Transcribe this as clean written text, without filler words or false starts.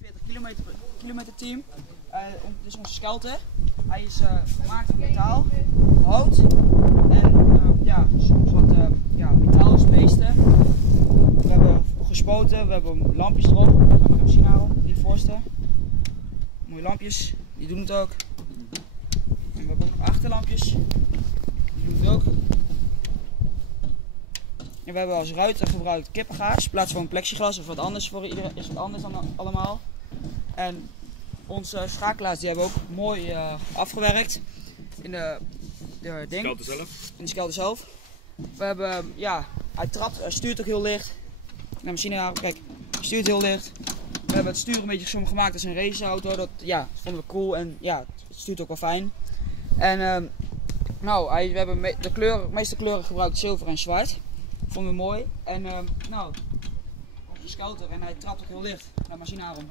40 kilometer team. Dit is onze Skelter. Hij is gemaakt van metaal, hout en ja, soms wat metaal is het meeste. We hebben gespoten, we hebben lampjes erop, we hebben een machine die voorste. Mooie lampjes, die doen het ook. En we hebben ook achterlampjes, die doen het ook. En we hebben als ruiten gebruikt kippengaas in plaats van plexiglas of wat anders. Voor iedereen is wat anders dan allemaal. En onze schakelaars die hebben we ook mooi afgewerkt in de Skelter zelf. In de Skelter zelf. We hebben, ja, hij stuurt ook heel licht. De machine, kijk, stuurt heel licht. We hebben het stuur een beetje gemaakt als een raceauto. Dat vonden we cool en ja, het stuurt ook wel fijn. En we hebben de meeste kleuren gebruikt, zilver en zwart. Vonden we mooi. En onze Skelter, en hij trapt ook heel licht naar de machine om.